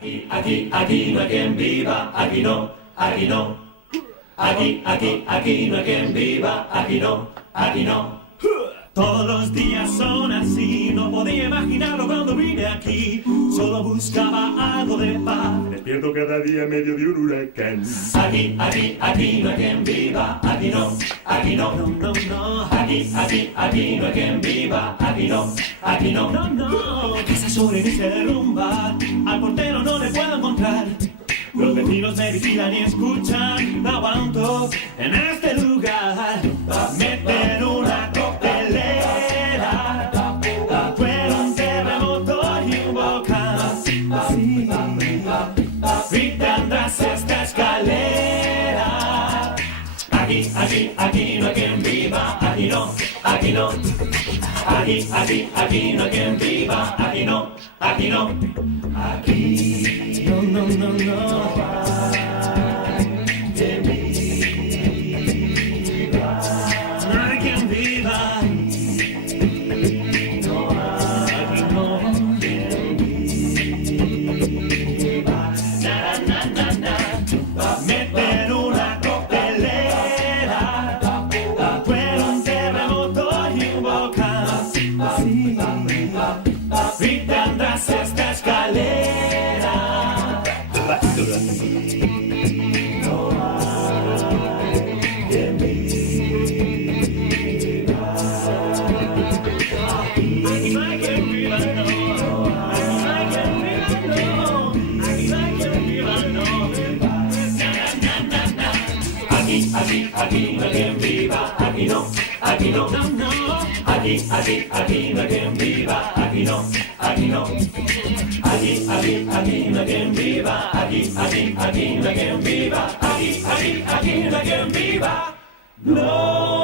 Aquí no hay quien viva, aquí no, aquí no. Aquí no hay quien viva, aquí no, aquí no. Todos los días son así, no podía imaginarlo cuando vine aquí. Solo buscaba algo de paz. Despierto cada día en medio de un huracán. Aquí no hay quien viva, aquí no, aquí no, no, no, no. Aquí no hay quien viva, aquí no, no, no. La casa sobre mí se derrumba, al portero no le puedo encontrar. Los vecinos me vigilan y escuchan, no aguanto en este lugar. Meten una coctelera, fuera un terremoto y un volcán. Sí, y tendrás esta escalera. Aquí no hay quien viva, aquí no, aquí no. Aquí no hay quien viva, aquí no, aquí no. Aquí no, no, no, no. Quien viva, no hay quien viva. No hay, no, quien viva. Na, na, na, na. Meten una coctelera, fuera un terremoto y un volcán. Sí, y tendrás esta escalera. No hay quien viva. Aquí no hay quien viva, no. Aquí no hay quien viva, no. Aquí no hay quien viva, no. Na, na, na, na. Aquí no hay quien viva, aquí no, no, no. Aquí no hay quien viva, aquí no, aquí no. Aquí no hay quien viva, aquí no hay quien viva, aquí no hay quien viva, no.